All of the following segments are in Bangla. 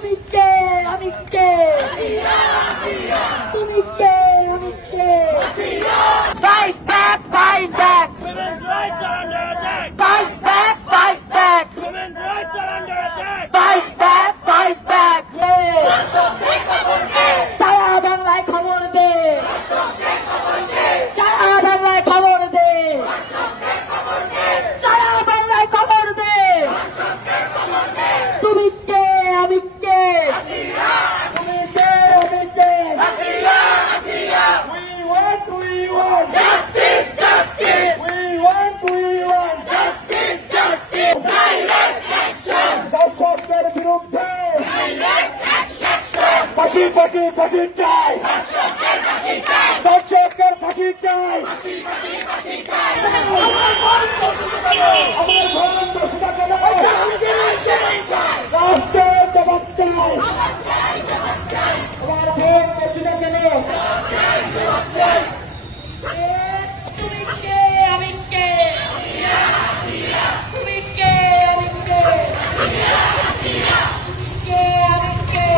তুমি কে আমি কে তুমি কে আমি কে Fight back, fight back. Women's rights are under attack. Fight back, fight back. Women's rights are under attack. Fight back, fight back. সারা বাংলায় খবর দে, সারা বাংলায় খবর দে, সারা বাংলায় খবর দে। তুমি কে আমি কে তুমি কে আমি কে We want justice, justice. We want justice, justice. Direct action. দর্শকদের বিরুদ্ধে Direct action. ফাঁসি ফাঁসি ফাঁসি চাই, দর্শকদের ফাঁসি চাই। দর্শকদের ফাঁসি চাই, ফাঁসি চাই। আমার ভরণ দোষীরা কেন চাই। রাষ্ট্রের জবাব চাই, জবাব চাই। আমার ভরণ দোষীরা কেন জবাব চাই। তুমি কে আমি কে তুমি কে আমি কে কে আমি কে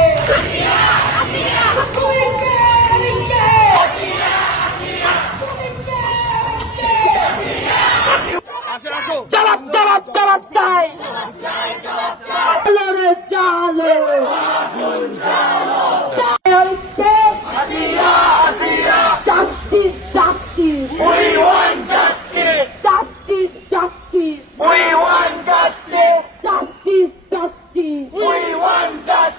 তুমি কে আমি কে জবাব জবাব জবাব চাই লড়ে চালো Justice, justice. We want justice. Justice, justice. We want justice. Justice, justice. We want justice.